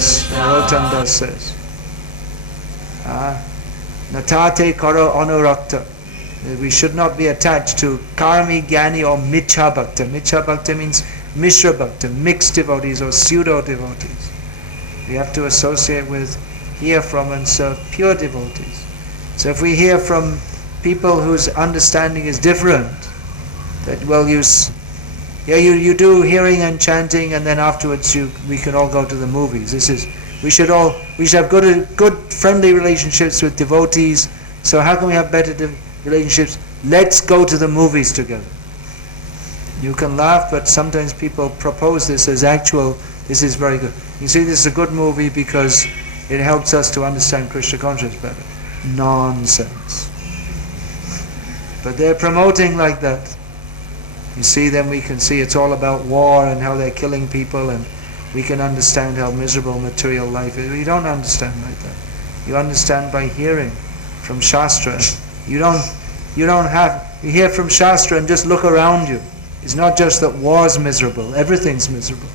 as Narottam Das says. Natate karo anurakta. We should not be attached to karmi, jnani or miccha bhakta. Miccha bhakta means mishra bhakta, mixed devotees or pseudo devotees. We have to associate with, hear from and serve pure devotees. So if we hear from people whose understanding is different, that you do hearing and chanting, and then afterwards we can all go to the movies. We should have good friendly relationships with devotees. So how can we have better relationships? Let's go to the movies together. You can laugh, but sometimes people propose this as this is very good. You see, this is a good movie because it helps us to understand Krishna consciousness better. Nonsense. But they're promoting like that. You see, then we can see it's all about war and how they're killing people, and we can understand how miserable material life is. We don't understand like that. You understand by hearing from Shastra. You hear from Shastra and just look around you. It's not just that war's miserable, everything's miserable.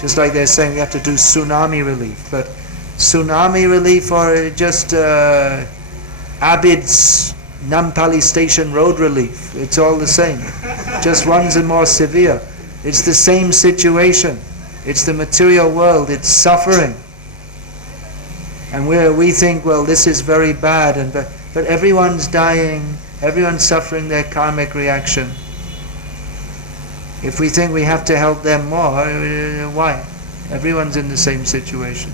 Just like they're saying we have to do tsunami relief. But tsunami relief or just Abid's Nampally Station road relief, it's all the same. Just one's more severe. It's the same situation. It's the material world, it's suffering. And we think, well, this is very bad, but everyone's dying, everyone's suffering their karmic reaction. If we think we have to help them more, why? Everyone's in the same situation.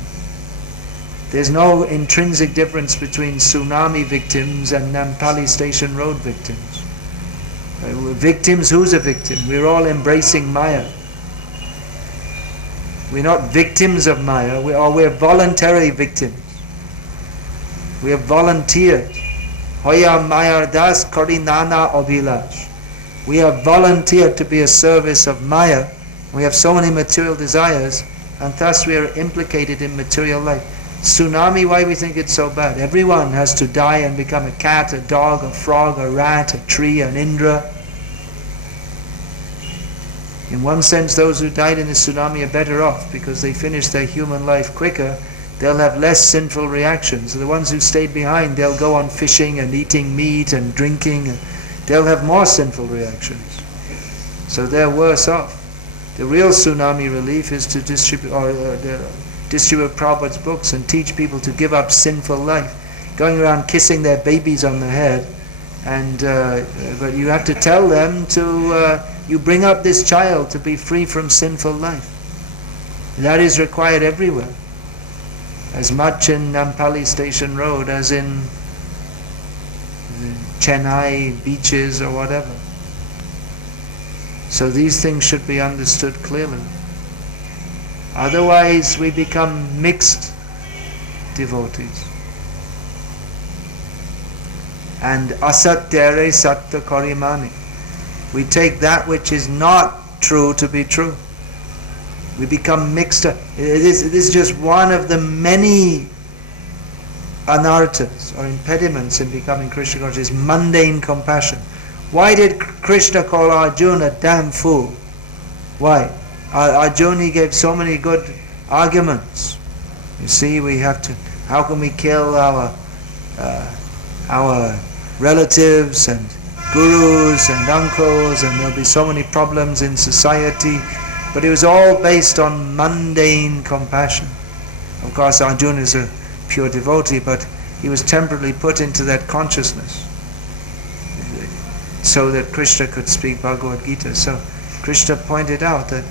There's no intrinsic difference between tsunami victims and Nampally Station Road victims. Victims, who's a victim? We're all embracing Maya. We're not victims of Maya, we're voluntary victims. We have volunteered. Hoya Mayar Das Karinana Abhilash. We have volunteered to be a service of Maya. We have so many material desires, and thus we are implicated in material life. Tsunami, why we think it's so bad? Everyone has to die and become a cat, a dog, a frog, a rat, a tree, an Indra. In one sense, those who died in the tsunami are better off because they finished their human life quicker. They'll have less sinful reactions. The ones who stayed behind, they'll go on fishing and eating meat and drinking. And they'll have more sinful reactions. So they're worse off. The real tsunami relief is to distribute Prabhupada's books and teach people to give up sinful life. Going around kissing their babies on the head, but you have to tell them to, you bring up this child to be free from sinful life. That is required everywhere. As much in Nampally Station Road as in Chennai beaches or whatever. So these things should be understood clearly. Otherwise we become mixed devotees. And asatyare satta karimani. We take that which is not true to be true. We become mixed up. This is just one of the many anarthas or impediments in becoming Krishna conscious, is mundane compassion. Why did Krishna call Arjuna a damn fool? Why? Arjuna gave so many good arguments. You see, we have to, how can we kill our relatives and gurus and uncles, and there'll be so many problems in society. But it was all based on mundane compassion. Of course, Arjuna is a pure devotee, but he was temporarily put into that consciousness so that Krishna could speak Bhagavad Gita. So Krishna pointed out that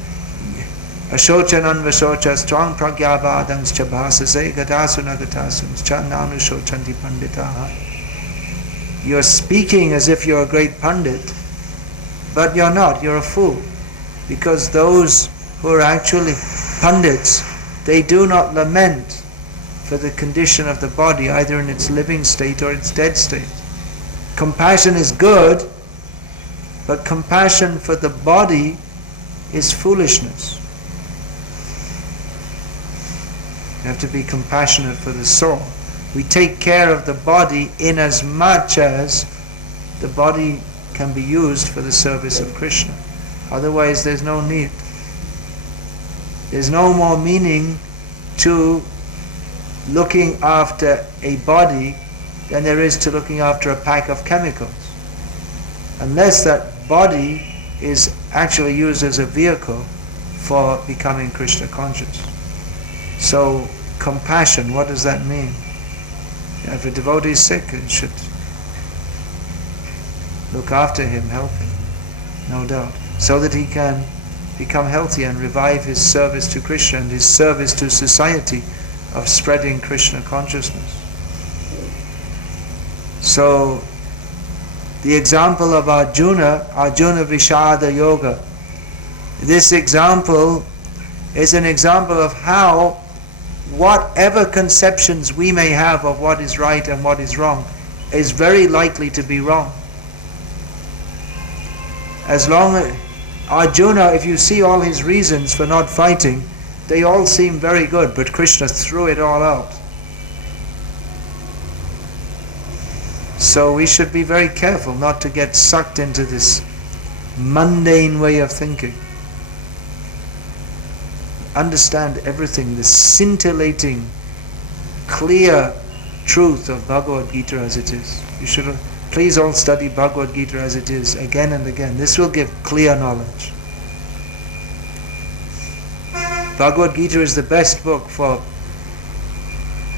Ashochanan Vashochas Twang Pragyavadans Chabhasase Gadasunagatasums Chananu Shochanti Panditaha. You're speaking as if you're a great pandit, but you're not, you're a fool. Because those who are actually pandits, they do not lament for the condition of the body, either in its living state or its dead state. Compassion is good, but compassion for the body is foolishness. You have to be compassionate for the soul. We take care of the body in as much as the body can be used for the service of Krishna. Otherwise there's no need. There's no more meaning to looking after a body than there is to looking after a pack of chemicals. Unless that body is actually used as a vehicle for becoming Krishna conscious. So, compassion, what does that mean? If a devotee is sick, it should look after him, help him, no doubt, so that he can become healthy and revive his service to Krishna and his service to society of spreading Krishna consciousness. So, the example of Arjuna Vishada Yoga, this example is an example of how whatever conceptions we may have of what is right and what is wrong is very likely to be wrong. As long as Arjuna, if you see all his reasons for not fighting, they all seem very good, but Krishna threw it all out. So we should be very careful not to get sucked into this mundane way of thinking. Understand everything, the scintillating, clear truth of Bhagavad Gita as it is. You should please all study Bhagavad Gita as it is again and again. This will give clear knowledge. Bhagavad Gita is the best book for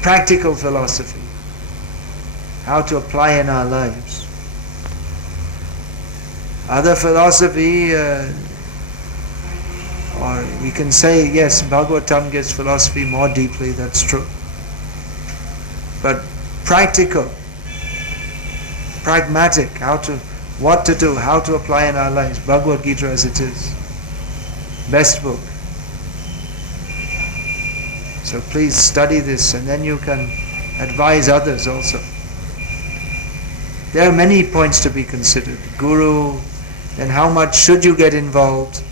practical philosophy, how to apply in our lives. Other philosophy, or we can say, yes, Bhagavatam gives philosophy more deeply, that's true. But practical, pragmatic, what to do, how to apply in our lives, Bhagavad Gita as it is. Best book. So please study this, and then you can advise others also. There are many points to be considered. Guru, then how much should you get involved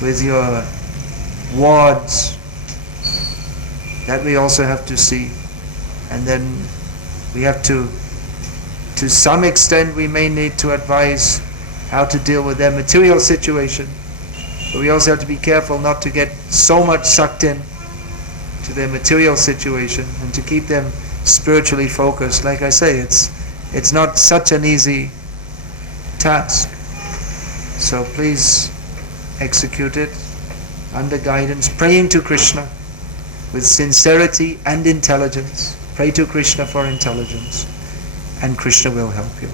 with your wards? That we also have to see. And then we have to some extent we may need to advise how to deal with their material situation. But we also have to be careful not to get so much sucked in to their material situation and to keep them spiritually focused. Like I say, it's not such an easy task. So please execute it under guidance, praying to Krishna with sincerity and intelligence. Pray to Krishna for intelligence, and Krishna will help you.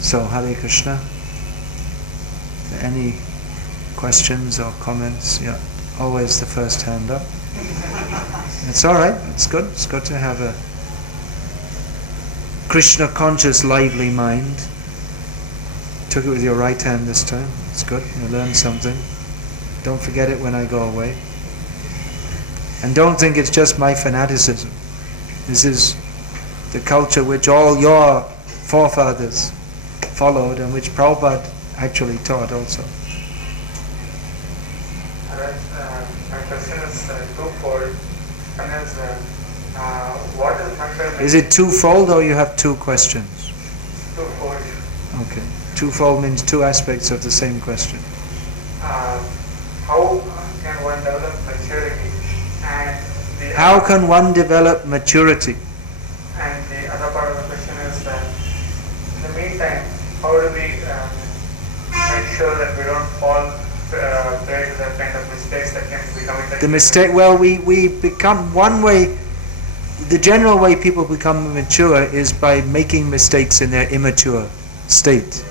So, Hare Krishna. Any questions or comments? Yeah, always the first hand up. It's all right. It's good. It's good to have a Krishna conscious, lively mind. Took it with your right hand this time. It's good. You learned something. Don't forget it when I go away. And don't think it's just my fanaticism. This is the culture which all your forefathers followed and which Prabhupada actually taught also. My question is twofold. One is, what is Bhakti? Is it twofold or you have two questions? Twofold. Okay. Twofold means two aspects of the same question. How can one develop maturity? And How can one develop maturity? And the other part of the question is that in the meantime, how do we make sure that we don't fall prey to that kind of mistakes that can be committed? The mistake, well, we become one way, the general way people become mature is by making mistakes in their immature state.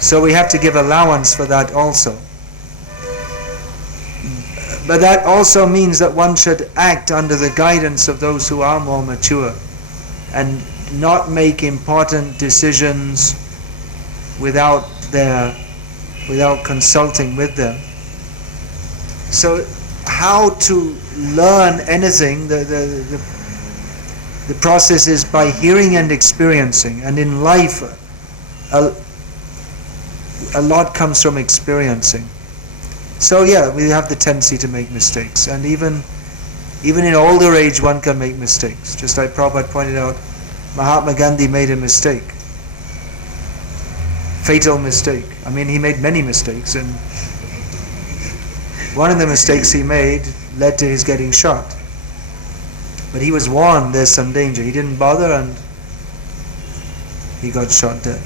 So we have to give allowance for that also. But that also means that one should act under the guidance of those who are more mature and not make important decisions without consulting with them. So how to learn anything, the process is by hearing and experiencing, and in life a lot comes from experiencing. So yeah, we have the tendency to make mistakes, and even in older age one can make mistakes. Just like Prabhupada pointed out, Mahatma Gandhi made a mistake, fatal mistake. I mean, he made many mistakes, and one of the mistakes he made led to his getting shot. But he was warned there's some danger. He didn't bother and he got shot dead.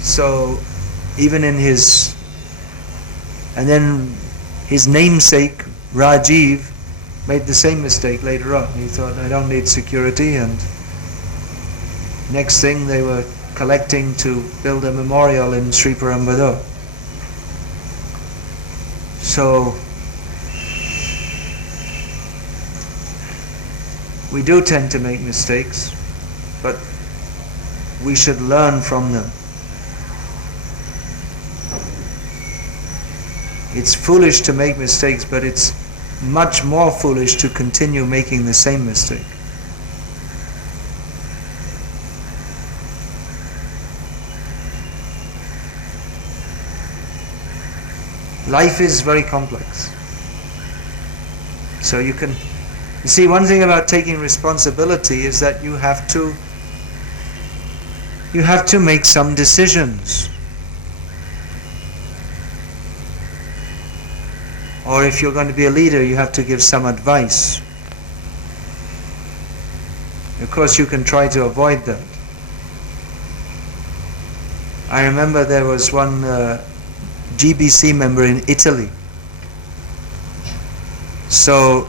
So even in his, and then his namesake Rajiv made the same mistake later on. He thought, I don't need security, and next thing they were collecting to build a memorial in Sri Perambador. So we do tend to make mistakes, but we should learn from them. It's foolish to make mistakes, but it's much more foolish to continue making the same mistake. Life is very complex. So you see, one thing about taking responsibility is that you have to make some decisions. Or if you're going to be a leader, you have to give some advice. Of course, you can try to avoid that. I remember there was one GBC member in Italy. So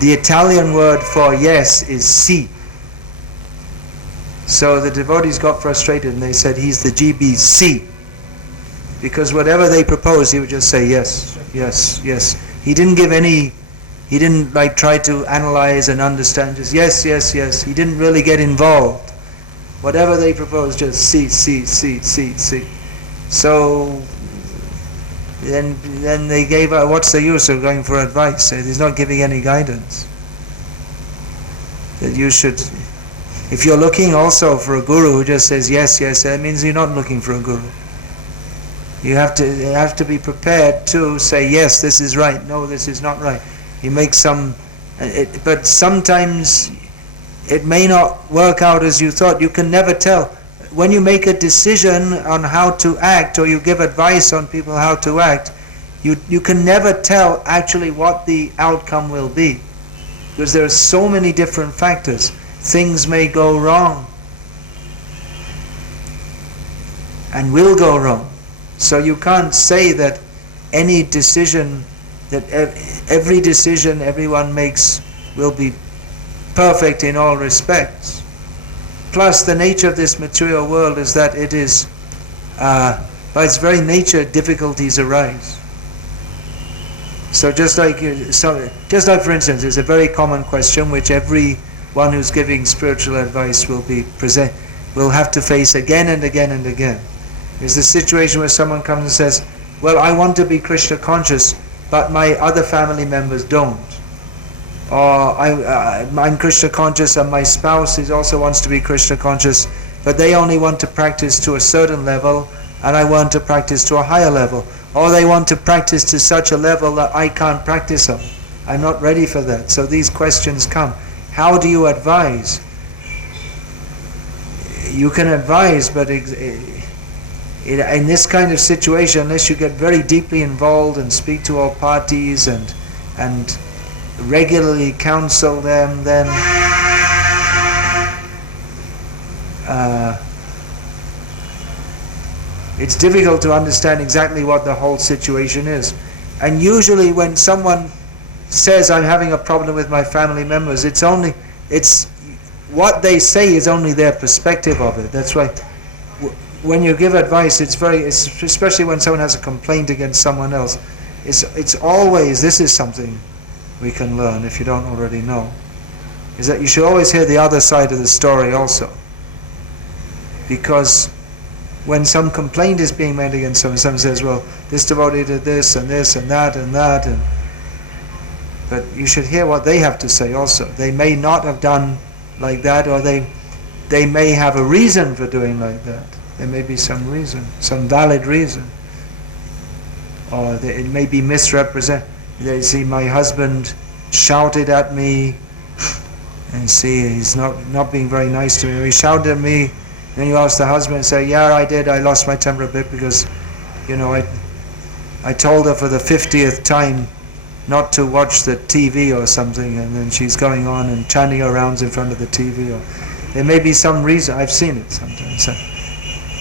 the Italian word for yes is sì. So the devotees got frustrated and they said he's the GBC. Because whatever they proposed, he would just say yes, yes, yes. He didn't like try to analyze and understand, just yes, yes, yes. He didn't really get involved. Whatever they proposed, just see. So then they gave out, what's the use of going for advice? He's not giving any guidance. That you should, if you're looking also for a guru who just says yes, yes, that means you're not looking for a guru. You have to be prepared to say yes, this is right, no, this is not right. You make but sometimes it may not work out as you thought. You can never tell. When you make a decision on how to act, or you give advice on people how to act, you can never tell actually what the outcome will be. Because there are so many different factors. Things may go wrong and will go wrong. So you can't say that any decision, that every decision everyone makes will be perfect in all respects. Plus the nature of this material world is that it is, by its very nature, difficulties arise. So just like for instance, there's a very common question which everyone who's giving spiritual advice will have to face again and again and again. Is the situation where someone comes and says, well, I want to be Krishna conscious, but my other family members don't. Or I'm Krishna conscious and my spouse also wants to be Krishna conscious, but they only want to practice to a certain level and I want to practice to a higher level. Or they want to practice to such a level that I can't practice on. I'm not ready for that. So these questions come. How do you advise? You can advise, but in this kind of situation, unless you get very deeply involved and speak to all parties and regularly counsel them, then it's difficult to understand exactly what the whole situation is. And usually when someone says, I'm having a problem with my family members, it's what they say is only their perspective of it. That's why when you give advice, it's especially when someone has a complaint against someone else, it's always, this is something we can learn if you don't already know, is that you should always hear the other side of the story also. Because when some complaint is being made against someone says, well, this devotee did this and this and that and that, but you should hear what they have to say also. They may not have done like that, or they may have a reason for doing like that. There may be some reason, some valid reason. Or it may be misrepresented. They see my husband shouted at me, and see he's not being very nice to me. He shouted at me, then you ask the husband and say, yeah, I did, I lost my temper a bit because I told her for the 50th time not to watch the TV or something, and then she's going on and chanting her rounds in front of the TV. Or there may be some reason. I've seen it sometimes.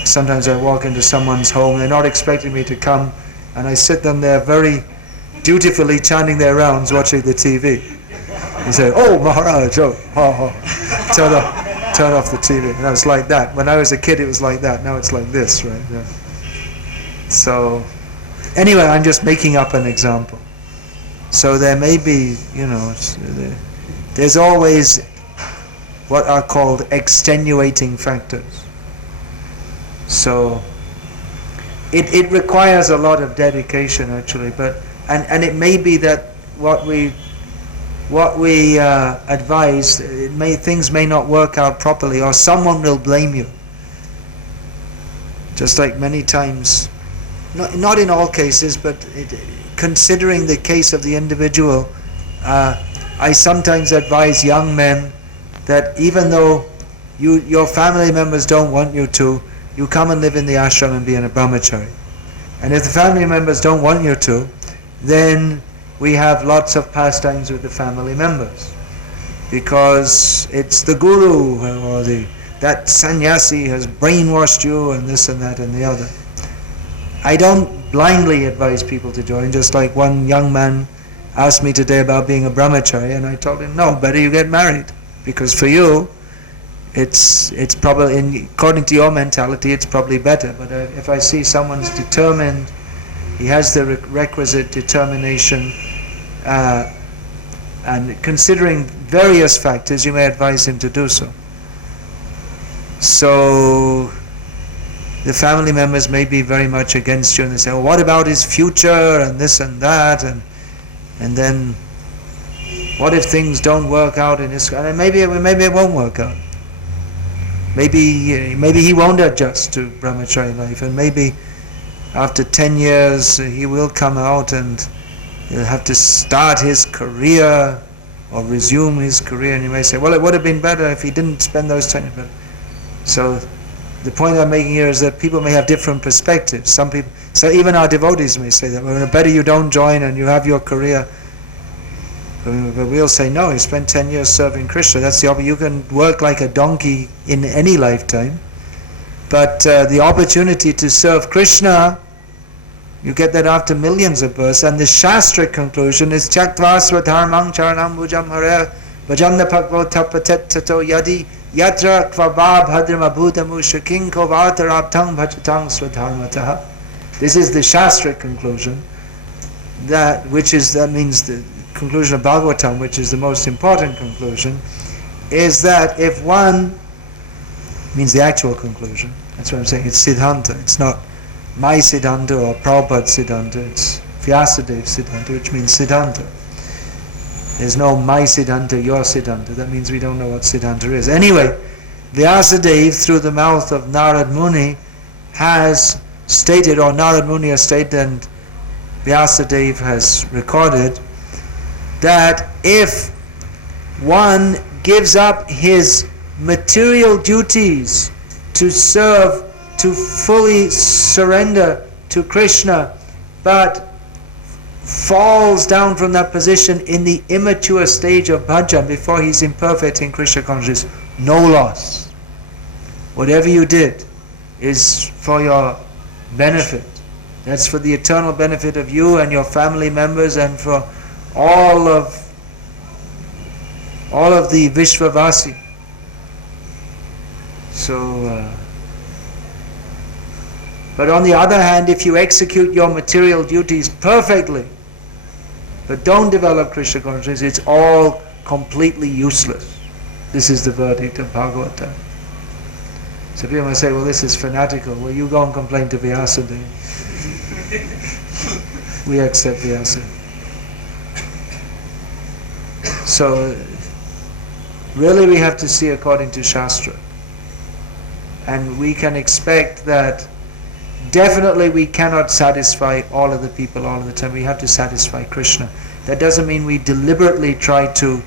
Sometimes I walk into someone's home, they're not expecting me to come, and I sit them there very dutifully chanting their rounds, watching the TV. You say, "Oh, Maharaj, turn off the TV." And it's like that. When I was a kid, it was like that. Now it's like this, right? Yeah. So, anyway, I'm just making up an example. So there may be, there's always what are called extenuating factors. So it requires a lot of dedication, actually, but and it may be that what we advise, things may not work out properly, or someone will blame you. Just like many times, not in all cases, but considering the case of the individual, I sometimes advise young men that even though your family members don't want you to, you come and live in the ashram and be in a brahmachari. And if the family members don't want you to, then we have lots of pastimes with the family members, because it's the guru or that sannyasi has brainwashed you and this and that and the other. I don't blindly advise people to join, just like one young man asked me today about being a brahmachari, and I told him, no, better you get married, because for you it's probably, according to your mentality, it's probably better. But if I see someone's determined, he has the requisite determination, and considering various factors, you may advise him to do so. So the family members may be very much against you, and they say, well, what about his future and this and that, and then what if things don't work out in his, and maybe it won't work out. Maybe he won't adjust to brahmachari life, and maybe after 10 years he will come out and he'll have to start his career or resume his career, and you may say, well, it would have been better if he didn't spend those 10 years. So the point I'm making here is that people may have different perspectives. Some people, so even our devotees may say that, well, better you don't join and you have your career. But we'll say, no, you spent 10 years serving Krishna. That's the opportunity. You can work like a donkey in any lifetime, but the opportunity to serve Krishna, you get that after millions of births. And the Shastric conclusion is Tyaktva swadharmang charanam bhujam hare bhajanna bhagavo tapatet tato yadi yatra kvava bhadram abhudamu shakinko vartarabtang bhajatang swadharmataha. This is the Shastric conclusion, that means the conclusion of Bhagavatam, which is the most important conclusion, is that if one, means the actual conclusion, that's what I'm saying, it's Siddhanta, it's not my Siddhanta or Prabhupada's Siddhanta, it's Vyasadev's Siddhanta, which means Siddhanta. There's no my Siddhanta, your Siddhanta. That means we don't know what Siddhanta is. Anyway, Vyasadeva, through the mouth of Narad Muni, has stated, or Narad Muni has stated, and Vyasadeva has recorded, that if one gives up his material duties to serve, to fully surrender to Krishna, but falls down from that position in the immature stage of bhajan, before he's imperfect in Krishna consciousness, no loss. Whatever you did is for your benefit. That's for the eternal benefit of you and your family members, and for all of the Vishvavasi. So, but on the other hand, if you execute your material duties perfectly, but don't develop Krishna consciousness, it's all completely useless. This is the verdict of Bhagavatam. So people might say, well, this is fanatical. Well, you go and complain to Vyasadeva. We accept Vyasadeva. So, really we have to see according to Shastra. And we can expect that definitely we cannot satisfy all of the people all of the time. We have to satisfy Krishna. That doesn't mean we deliberately try to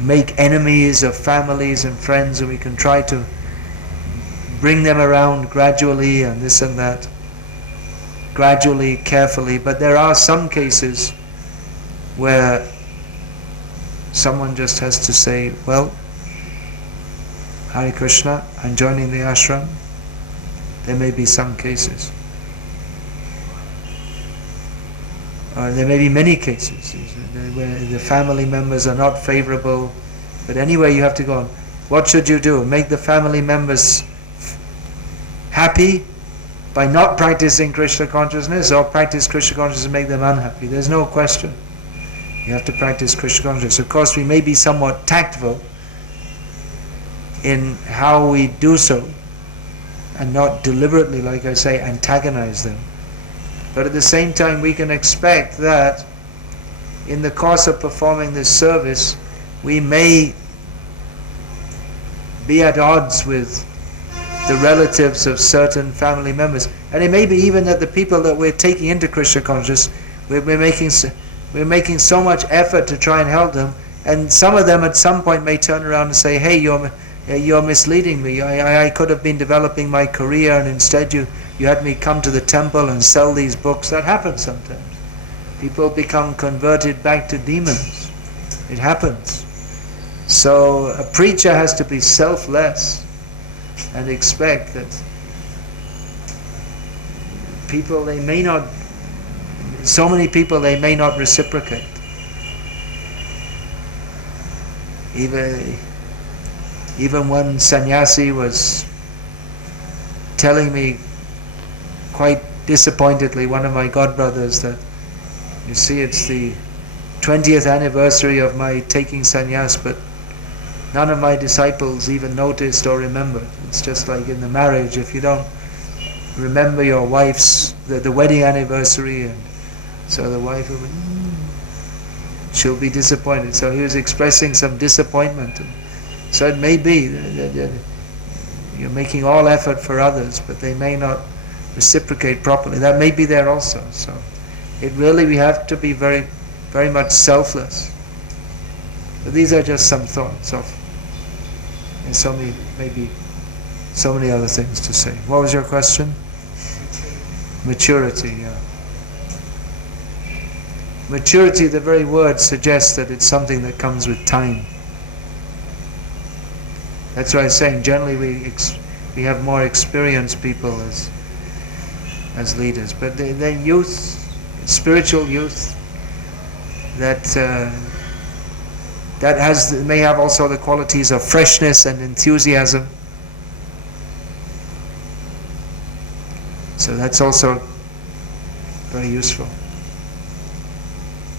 make enemies of families and friends, and we can try to bring them around gradually and this and that. gradually, carefully, but there are some cases where someone just has to say, well, Hare Krishna, I'm joining the ashram. There may be some cases. Or there may be many cases where the family members are not favorable, but anyway you have to go on. What should you do? Make the family members happy by not practicing Krishna consciousness, or practice Krishna consciousness and make them unhappy? There's no question. You have to practice Krishna consciousness. Of course, we may be somewhat tactful in how we do so, and not deliberately, like I say, antagonize them. But at the same time, we can expect that in the course of performing this service, we may be at odds with the relatives of certain family members. And it may be even that the people that we're taking into Krishna consciousness, we're making so much effort to try and help them, and some of them at some point may turn around and say, hey, you're misleading me. I could have been developing my career, and instead you had me come to the temple and sell these books. That happens sometimes. People become converted back to demons. It happens. So a preacher has to be selfless and expect that people, they may not, so many people, they may not reciprocate. Even one sannyasi was telling me quite disappointedly, one of my godbrothers, that you see, it's the 20th anniversary of my taking sannyas, but none of my disciples even noticed or remembered. It's just like in the marriage, if you don't remember your wife's, the wedding anniversary, and so the wife will be, she'll be disappointed. So he was expressing some disappointment. So it may be that you're making all effort for others, but they may not reciprocate properly. That may be there also. So it really, we have to be very, very much selfless. But these are just some thoughts of, and so many, maybe so many other things to say. What was your question? Maturity, yeah. Maturity, the very word suggests that it's something that comes with time. That's why I'm saying generally we have more experienced people as leaders, but they're youth, spiritual youth, that may have also the qualities of freshness and enthusiasm. So that's also very useful.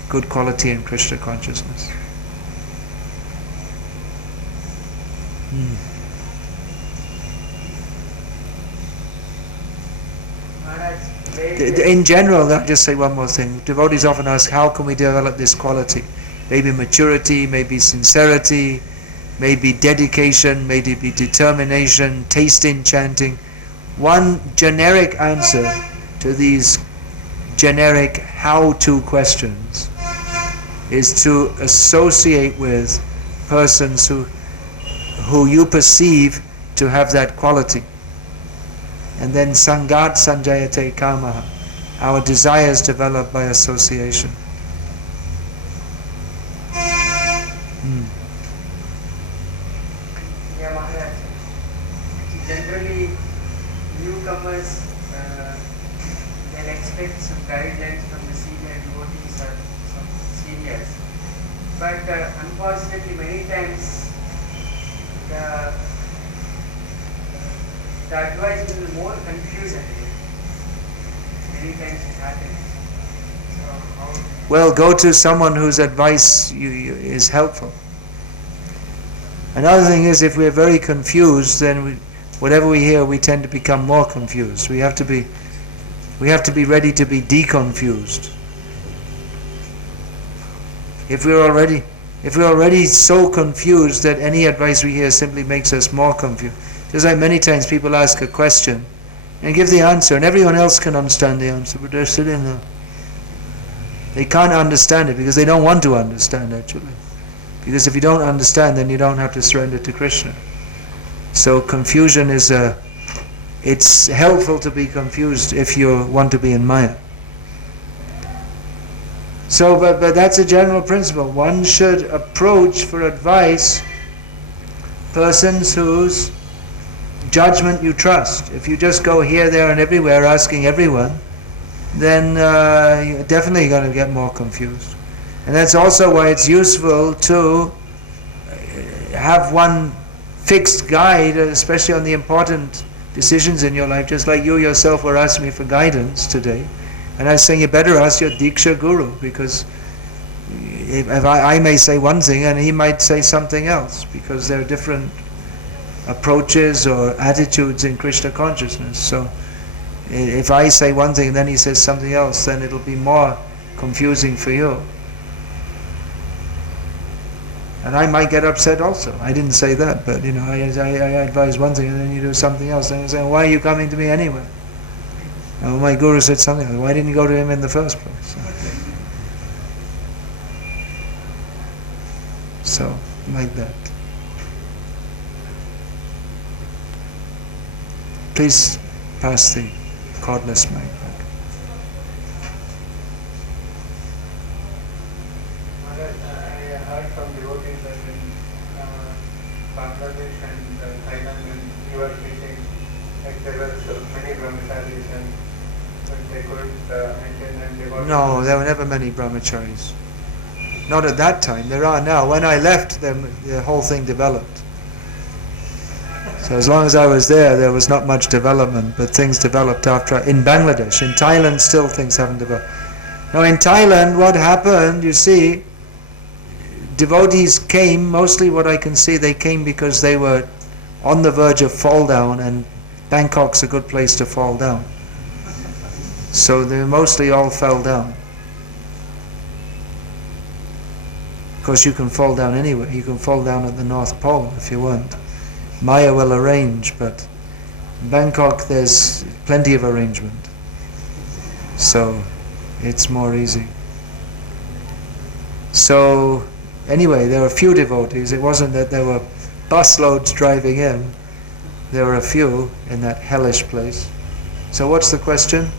Good quality in Krishna consciousness. In general, I'll just say one more thing. Devotees often ask, how can we develop this quality? Maybe maturity, maybe sincerity, maybe dedication, maybe determination, taste in chanting. One generic answer to these generic how-to questions is to associate with persons who you perceive to have that quality. And then sangat sanjayate kamaha. Our desires develop by association. Yeah, Maharaj. Generally, newcomers, they'll expect some guidelines from the senior devotees or some seniors. But unfortunately, many times the advice will be more confusing. Many times it happens. So how? Well, go to someone whose advice is helpful. Another thing is, if we're very confused, then whatever we hear, we tend to become more confused. We have to be ready to be deconfused. If we're already so confused that any advice we hear simply makes us more confused. Just like many times people ask a question and give the answer, and everyone else can understand the answer, but they're sitting there. They can't understand it because they don't want to understand, actually. Because if you don't understand, then you don't have to surrender to Krishna. So confusion is it's helpful to be confused if you want to be in Maya. So, but that's a general principle. One should approach for advice persons whose judgment you trust. If you just go here, there and everywhere asking everyone, then you're definitely going to get more confused. And that's also why it's useful to have one fixed guide, especially on the important decisions in your life, just like you yourself were asking me for guidance today. And I was saying you better ask your Diksha Guru, because if I may say one thing and he might say something else, because there are different approaches or attitudes in Krishna consciousness. So if I say one thing and then he says something else, then it'll be more confusing for you. And I might get upset also. I didn't say that, but I advise one thing and then you do something else. And you say, why are you coming to me anyway? Oh, my guru said something else. Why didn't you go to him in the first place? So, like that. Please pass the cordless mic back. I heard from devotees that in Bangladesh and Thailand, when you were teaching, like there were so many brahmacharis and they couldn't maintain and they got... No, there were never many brahmacharis. Not at that time. There are now. When I left, the whole thing developed. So as long as I was there was not much development, but things developed after. In Bangladesh, in Thailand, still things haven't developed. Now in Thailand, what happened, you see, devotees came, mostly what I can see, they came because they were on the verge of fall down, and Bangkok's a good place to fall down. So they mostly all fell down. Of course you can fall down anywhere. You can fall down at the North Pole if you want. Maya will arrange, but in Bangkok there's plenty of arrangement. So it's more easy. So anyway, there were a few devotees. It wasn't that there were busloads driving in. There were a few in that hellish place. So what's the question?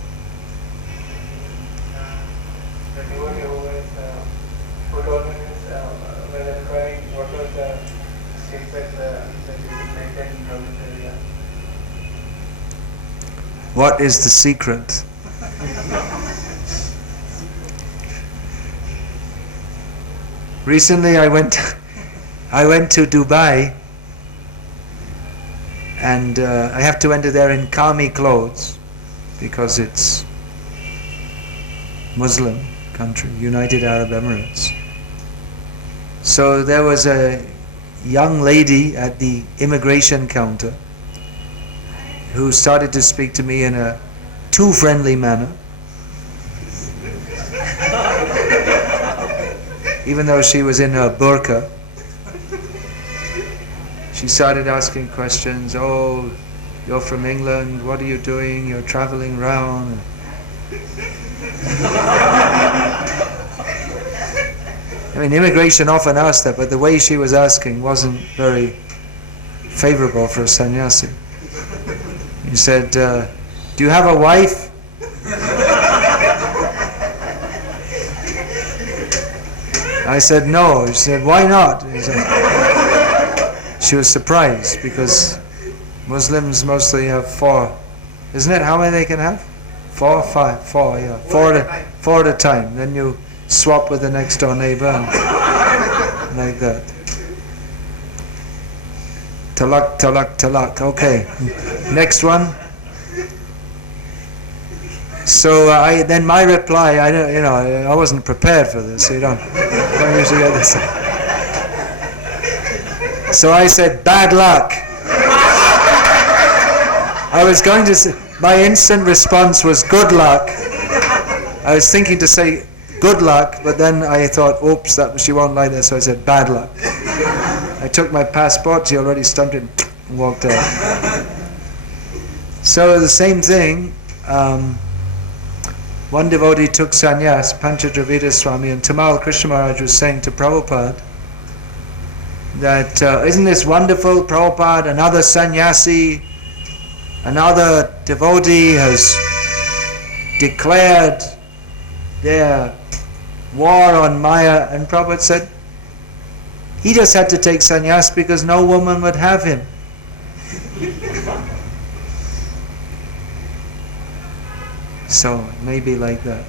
The devotee who told me when inquiring what was the secret that you could maintain brahmacharya. What is the secret? Recently I went to Dubai, and I have to enter there in kami clothes because it's Muslim country, United Arab Emirates. So there was a young lady at the immigration counter who started to speak to me in a too friendly manner. Even though she was in her burqa, she started asking questions. Oh, you're from England, what are you doing? You're traveling around. I mean, immigration often asks that, but the way she was asking wasn't very favorable for a sannyasi. He said, do you have a wife? I said, no. She said, why not? She was surprised because Muslims mostly have 4. Isn't it? How many they can have? 4 or 5? 4, yeah. 4 at a time. Then you swap with the next door neighbor and like that. Talak, talak, talak. Okay. Next one. So then my reply, I wasn't prepared for this. So you don't usually get this. So I said, bad luck. I was going to say, my instant response was good luck. I was thinking to say good luck, but then I thought, oops, she won't like that, so I said bad luck. I took my passport, she already stumped it and walked out. So the same thing, one devotee took sannyas, Panchadravida Swami, and Tamal Krishna Maharaj was saying to Prabhupada that, isn't this wonderful, Prabhupada, another sannyasi another devotee has declared their war on Maya, and Prabhupada said he just had to take sannyas because no woman would have him. So maybe like that.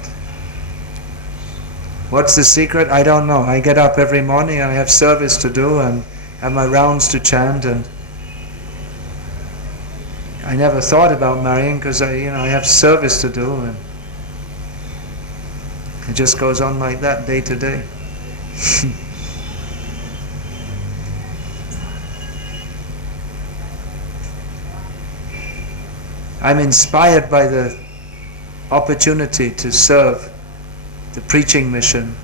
What's the secret? I don't know. I get up every morning and I have service to do and have my rounds to chant, and I never thought about marrying because I have service to do, and it just goes on like that day to day. I'm inspired by the opportunity to serve the preaching mission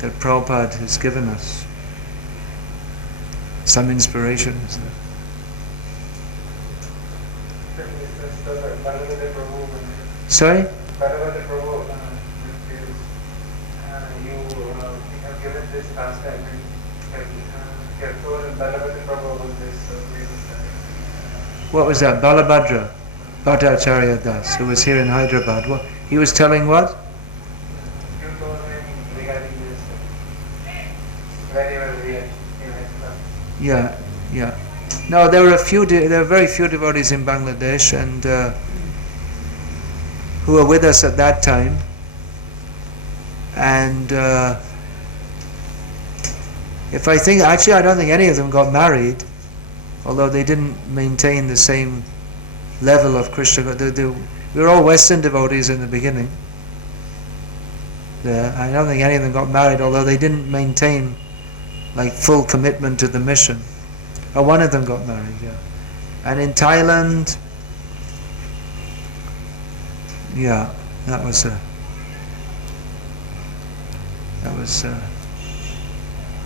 that Prabhupada has given us. Some inspiration is there. Sorry? You have given this last time, What was that? Balabhadra Bhattacharya Das, who was here in Hyderabad. What, he was telling what? You told me regarding this very well in Hyderabad. Yeah. No, there were very few devotees in Bangladesh, and who were with us at that time, and I don't think any of them got married, although they didn't maintain the same level of Krishna. We were all Western devotees in the beginning. I don't think any of them got married, although they didn't maintain like full commitment to the mission. Oh, one of them got married, yeah. And in Thailand, that was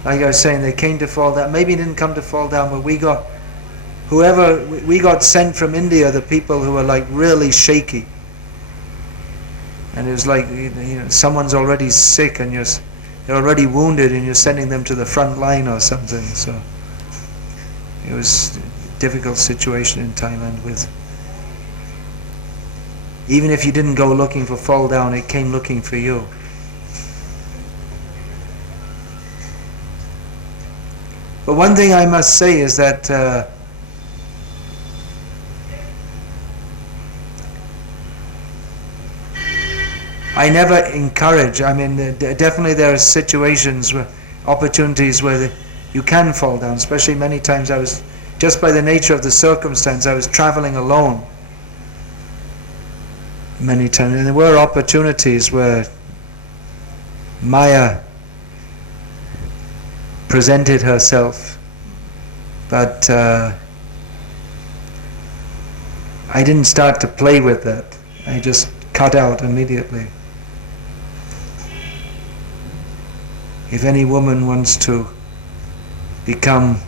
like I was saying, they came to fall down. Maybe it didn't come to fall down, but we got sent from India, the people who were like really shaky. And it was like, someone's already sick and they're already wounded and you're sending them to the front line or something. So it was a difficult situation in Thailand even if you didn't go looking for fall down, it came looking for you. But one thing I must say is that I never encourage. I mean, definitely there are situations, opportunities where you can fall down. Especially many times just by the nature of the circumstance, I was traveling alone. Many times, and there were opportunities where Maya presented herself, but I didn't start to play with that. I just cut out immediately. If any woman wants to become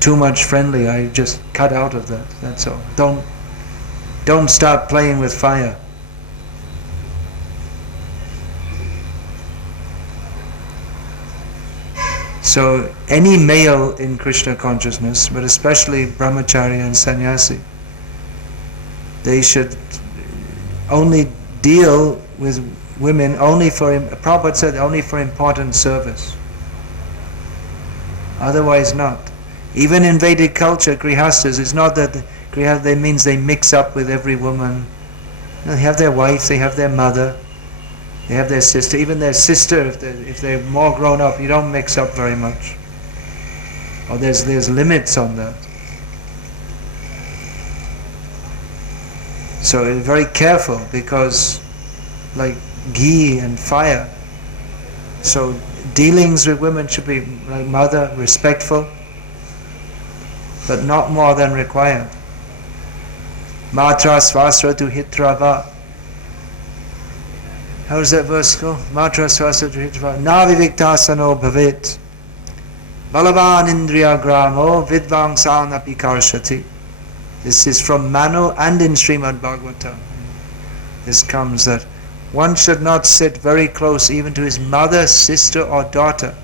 too much friendly, I just cut out of that. That's all. Don't start playing with fire. So any male in Krishna consciousness, but especially brahmachari and sannyasi, they should only deal with women Prabhupada said, only for important service. Otherwise not. Even in Vedic culture, grihastas, it's not that that means they mix up with every woman. They have their wife, they have their mother, they have their sister. Even their sister, if they're more grown up, you don't mix up very much. Or there's limits on that. So very careful, because like ghee and fire. So dealings with women should be like mother, respectful, but not more than required. Matra svasra tu hitrava. How does that verse go? Matra svasra tu hitrava. Na viviktasano bhavit. Balavan indriya gramo vidvangsana pikarshati. This is from Manu and in Srimad Bhagavatam. This comes that one should not sit very close even to his mother, sister or daughter,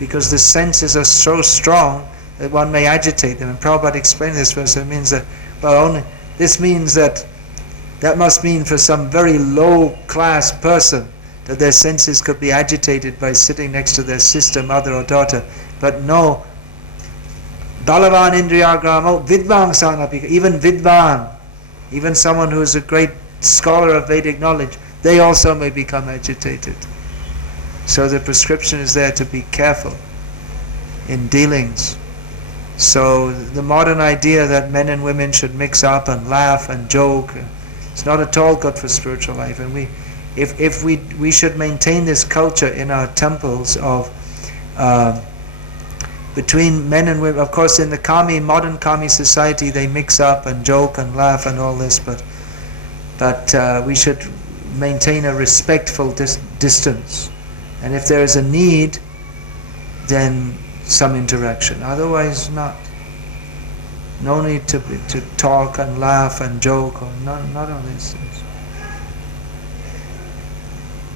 because the senses are so strong that one may agitate them. And Prabhupada explained this verse. It means that, This means that must mean for some very low class person that their senses could be agitated by sitting next to their sister, mother or daughter. But no, Balavan Indriyagramo Vidvan Sanapika, even Vidvan, even someone who is a great scholar of Vedic knowledge, they also may become agitated. So the prescription is there to be careful in dealings. So the modern idea that men and women should mix up and laugh and joke, it's not at all good for spiritual life. And we should maintain this culture in our temples of between men and women. Of course, in the modern Kami society, they mix up and joke and laugh and all this, but we should maintain a respectful distance. And if there is a need, then some interaction. Otherwise, not. No need to talk and laugh and joke, or not on these things.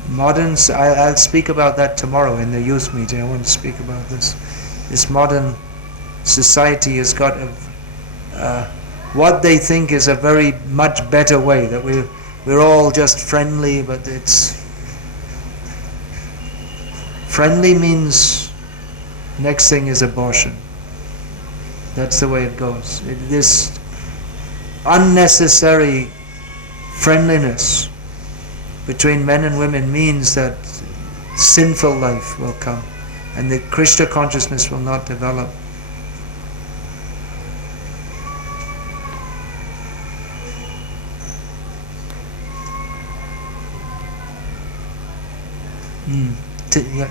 Moderns, I'll speak about that tomorrow in the youth meeting. I want to speak about this. This modern society has got what they think is a very much better way, that we're all just friendly, but it's friendly means next thing is abortion. That's the way it goes. This unnecessary friendliness between men and women means that sinful life will come and the Krishna consciousness will not develop.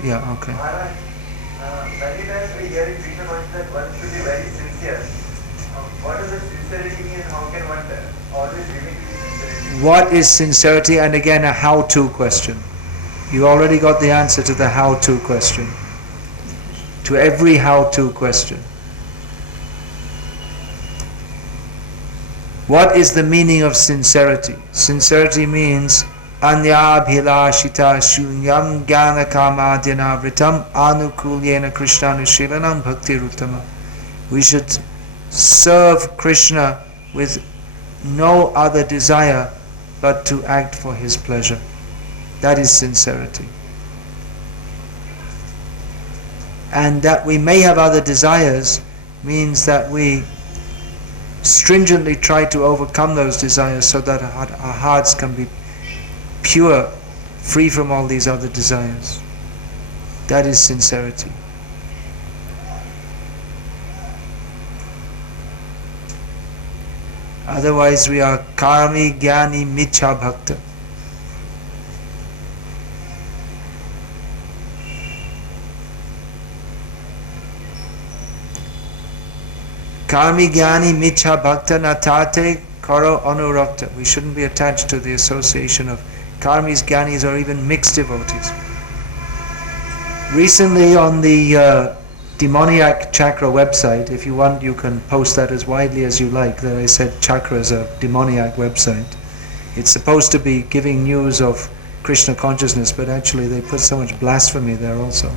Yeah, okay. Many times we hear in Krishna consciousness that one should be very sincere. What does sincerity mean, and how can one always remain to be sincerity? What is sincerity? And again, a how-to question. You already got the answer to the how-to question. To every how-to question. What is the meaning of sincerity? Sincerity means Anya bhilashita shunyam jnana kamadhyana vritam anukulyena krishnanushilanam bhakti ruttama. We should serve Krishna with no other desire but to act for his pleasure. That is sincerity. And that we may have other desires means that we stringently try to overcome those desires so that our hearts can be pure, free from all these other desires. That is sincerity. Otherwise we are karmi, jnani, michha bhakta. Karmi, jnani, michha bhakta natate karo anurakta. We shouldn't be attached to the association of karmis, jnanis, or even mixed devotees. Recently on the demoniac chakra website, if you want you can post that as widely as you like, that I said chakra is a demoniac website. It's supposed to be giving news of Krishna consciousness, but actually they put so much blasphemy there also.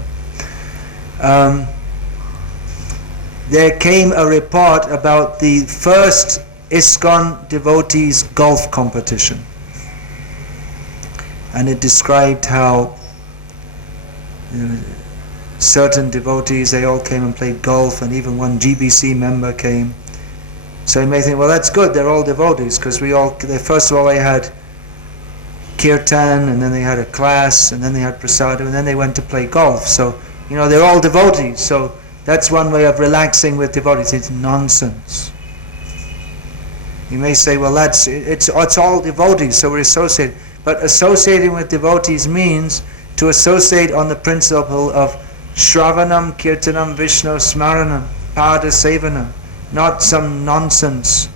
There came a report about the first ISKCON devotees golf competition. And it described how certain devotees, they all came and played golf, and even one GBC member came. So you may think, well, that's good, they're all devotees, because first of all they had kirtan, and then they had a class, and then they had prasadam, and then they went to play golf. So, they're all devotees. So that's one way of relaxing with devotees. It's nonsense. You may say, well, it's all devotees, so we're associated. But associating with devotees means to associate on the principle of Shravanam, Kirtanam, Vishnu, Smaranam, Pada Sevanam, not some nonsense,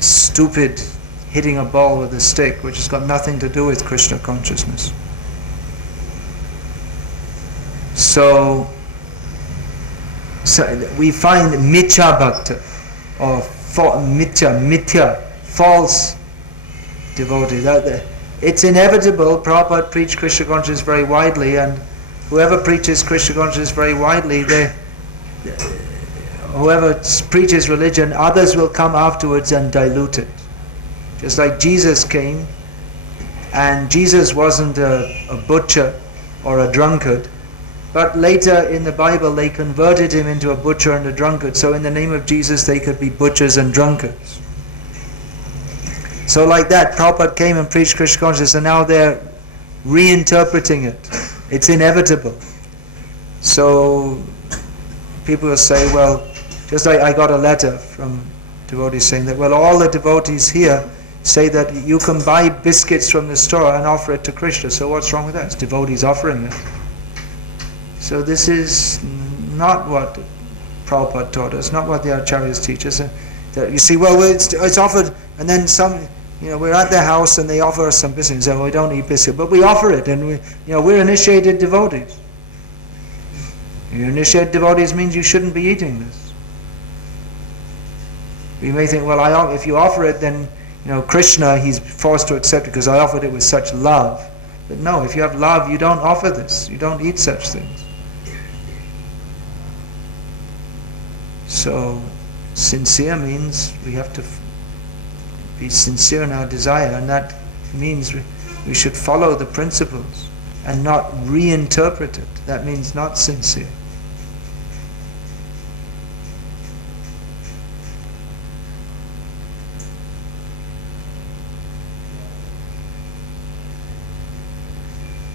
stupid hitting a ball with a stick, which has got nothing to do with Krishna consciousness. So we find Michha Bhakta, or Mithya, false devotee. It's inevitable. Prabhupada preached Krishna consciousness very widely, and whoever preaches Krishna consciousness very widely, whoever preaches religion, others will come afterwards and dilute it. Just like Jesus came, and Jesus wasn't a butcher or a drunkard, but later in the Bible they converted him into a butcher and a drunkard, so in the name of Jesus they could be butchers and drunkards. So like that, Prabhupada came and preached Krishna consciousness, and now they're reinterpreting it. It's inevitable. So people will say, well, just like I got a letter from devotees saying that, well, all the devotees here say that you can buy biscuits from the store and offer it to Krishna, so what's wrong with that? It's devotees offering it. So this is not what Prabhupada taught us, not what the Acharyas teach us. That you see, well, it's offered, and then some, we're at their house and they offer us some biscuits, and we don't eat biscuits, but we offer it, and we're initiated devotees. Your initiated devotees means you shouldn't be eating this. You may think, well, if you offer it, then Krishna, he's forced to accept it because I offered it with such love. But no, if you have love, you don't offer this. You don't eat such things. So, sincere means we have to be sincere in our desire, and that means we should follow the principles and not reinterpret it. That means not sincere.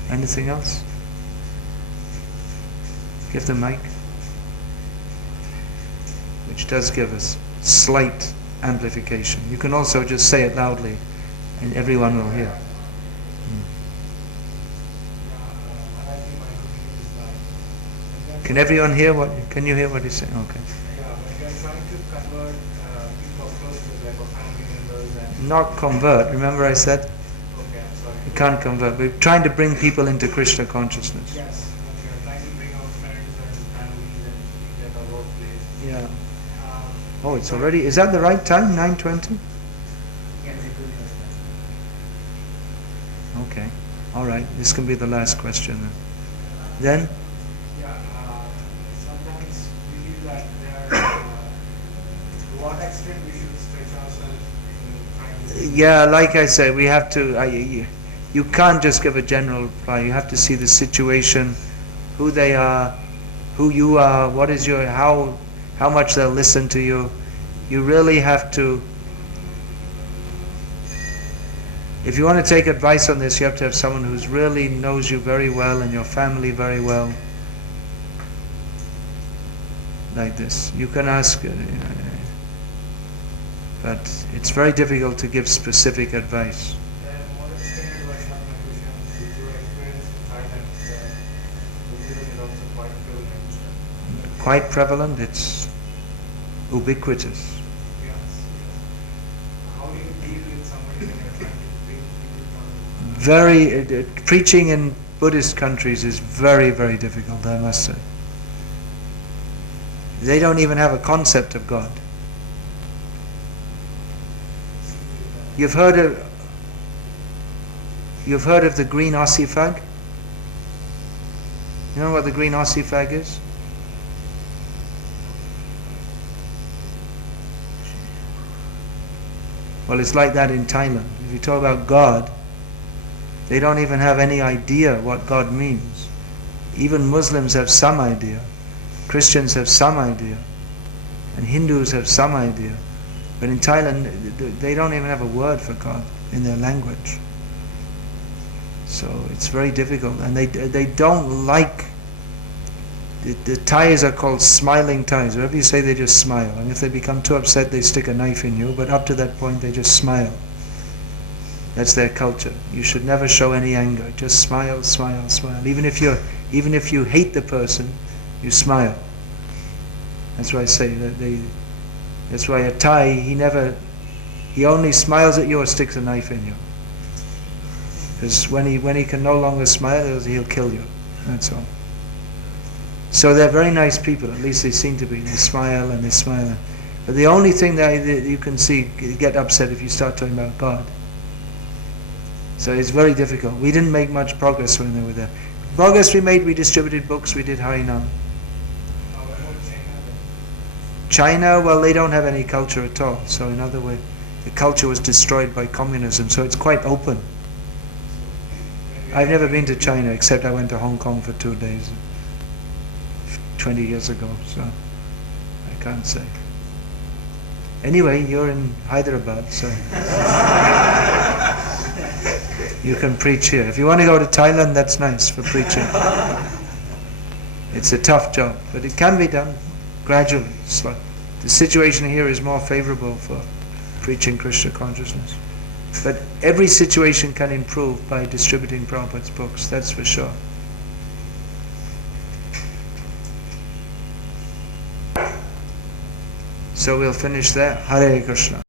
Anything else? Give the mic, which does give us slight amplification. You can also just say it loudly and everyone will hear. Can everyone hear can you hear what he's saying? Okay. Yeah, when you're trying to convert people close to like family members and... Not convert, remember I said? Okay, I'm sorry. You can't convert. We're trying to bring people into Krishna consciousness. Yes, when you're trying to bring our friends and families and people at our workplace. Yeah. Oh, it's already, is that the right time? 9:20? Okay. Alright, this can be the last question then. Yeah, sometimes we feel that to what extent we should stretch ourselves in trying to... Yeah, like I said, we have to, you can't just give a general reply. You have to see the situation, who they are, who you are, what is your, how much they'll listen to you. You really have to, if you want to take advice on this, you have to have someone who's really knows you very well and your family very well. Like this. You can ask, but it's very difficult to give specific advice. What extent was not my question, your experience in Thailand, Buddhism is also quite prevalent? Quite prevalent, it's ubiquitous. Yes. How do you deal with somebody when you're trying to bring people from... Preaching in Buddhist countries is very, very difficult, I must say. They don't even have a concept of God. You've heard of the green ossifrag? You know what the green ossifrag is? Well, it's like that in Thailand. If you talk about God, they don't even have any idea what God means. Even Muslims have some idea. Christians have some idea. And Hindus have some idea. But in Thailand, they don't even have a word for God in their language. So it's very difficult. And they don't like... The Thais are called smiling Thais. Wherever you say, they just smile. And if they become too upset, they stick a knife in you. But up to that point, they just smile. That's their culture. You should never show any anger. Just smile, smile, smile. Even if you hate the person, you smile. That's why I say that that's why a Thai, he only smiles at you or sticks a knife in you. Because when he can no longer smile, he'll kill you. That's all. So they're very nice people, at least they seem to be. They smile and they smile. But the only thing that you can see, get upset if you start talking about God. So it's very difficult. We didn't make much progress when they were there. Progress we made, we distributed books, we did Harinam. China, well, they don't have any culture at all. So in other words, the culture was destroyed by communism, so it's quite open. I've never been to China, except I went to Hong Kong for 2 days 20 years ago, so I can't say. Anyway, you're in Hyderabad, so you can preach here. If you want to go to Thailand, that's nice for preaching. It's a tough job, but it can be done gradually. The situation here is more favorable for preaching Krishna consciousness. But every situation can improve by distributing Prabhupada's books, that's for sure. So we'll finish there. Hare Krishna.